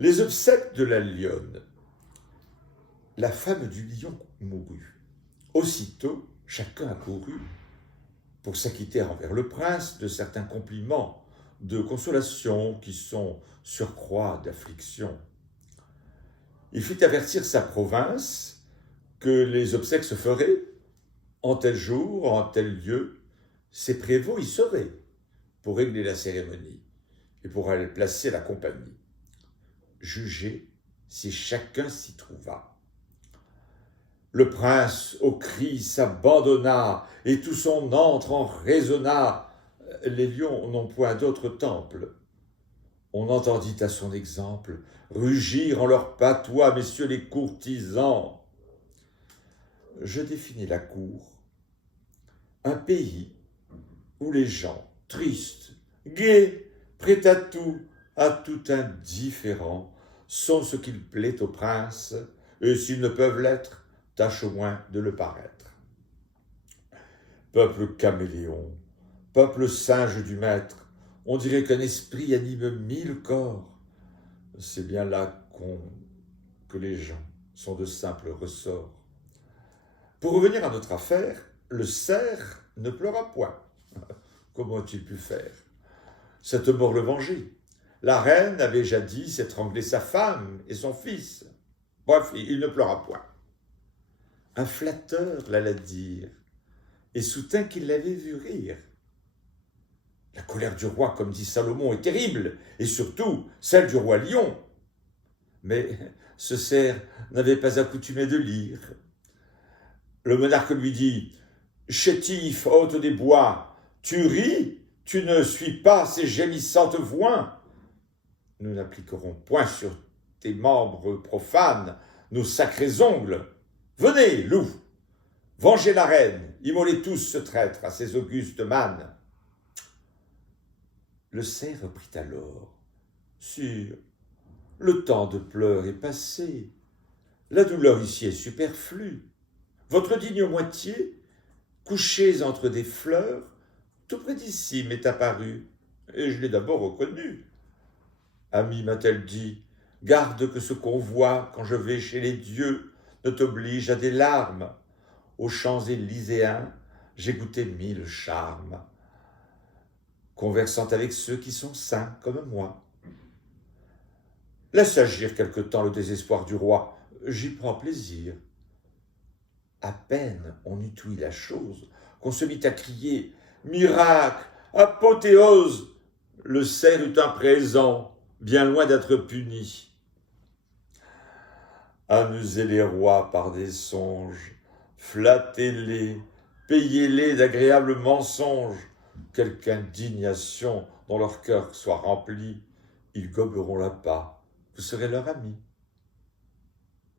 Les obsèques de la lionne. La femme du lion mourut. Aussitôt, chacun accourut pour s'acquitter envers le prince de certains compliments de consolation qui sont surcroît d'affliction. Il fit avertir sa province que les obsèques se feraient en tel jour, en tel lieu. Ses prévôts y seraient pour régler la cérémonie et pour aller placer la compagnie. Jugez si chacun s'y trouva. Le prince aux cris s'abandonna et tout son antre en résonna. Les lions n'ont point d'autre temple. On entendit à son exemple rugir en leur patois, messieurs les courtisans. Je définis la cour, un pays où les gens, tristes, gais, prêts à tout indifférents, sont ce qu'il plaît au prince, et s'ils ne peuvent l'être, tâche au moins de le paraître. Peuple caméléon, peuple singe du maître, on dirait qu'un esprit anime 1000 corps. C'est bien là que les gens sont de simples ressorts. Pour revenir à notre affaire, le cerf ne pleura point. Comment a-t-il pu faire? Cette mort le vengeait. La reine avait jadis étranglé sa femme et son fils. Bref, il ne pleura point. Un flatteur l'alla dire et soutint qu'il l'avait vu rire. La colère du roi, comme dit Salomon, est terrible, et surtout celle du roi lion. Mais ce cerf n'avait pas accoutumé de lire. Le monarque lui dit « Chétif, hôte des bois, tu ris, tu ne suis pas ces gémissantes voix. Nous n'appliquerons point sur tes membres profanes nos sacrés ongles. Venez, loup, vengez la reine, immolez tous ce traître à ses augustes mânes. » Le cerf reprit alors « Sire, le temps de pleurs est passé, la douleur ici est superflue. Votre digne moitié, couchée entre des fleurs, tout près d'ici m'est apparue, et je l'ai d'abord reconnue. Ami, m'a-t-elle dit, garde que ce qu'on voit quand je vais chez les dieux ne t'oblige à des larmes. Aux champs élyséens, j'ai goûté 1000 charmes, conversant avec ceux qui sont saints comme moi. Laisse agir quelque temps le désespoir du roi, j'y prends plaisir. À peine on eut ouï la chose, qu'on se mit à crier « Miracle, apothéose !» Le cerf eut un présent, bien loin d'être puni. Amusez les rois par des songes, flattez-les, payez-les d'agréables mensonges. Quelque indignation dont leur cœur soit rempli, ils goberont l'appât, vous serez leur ami.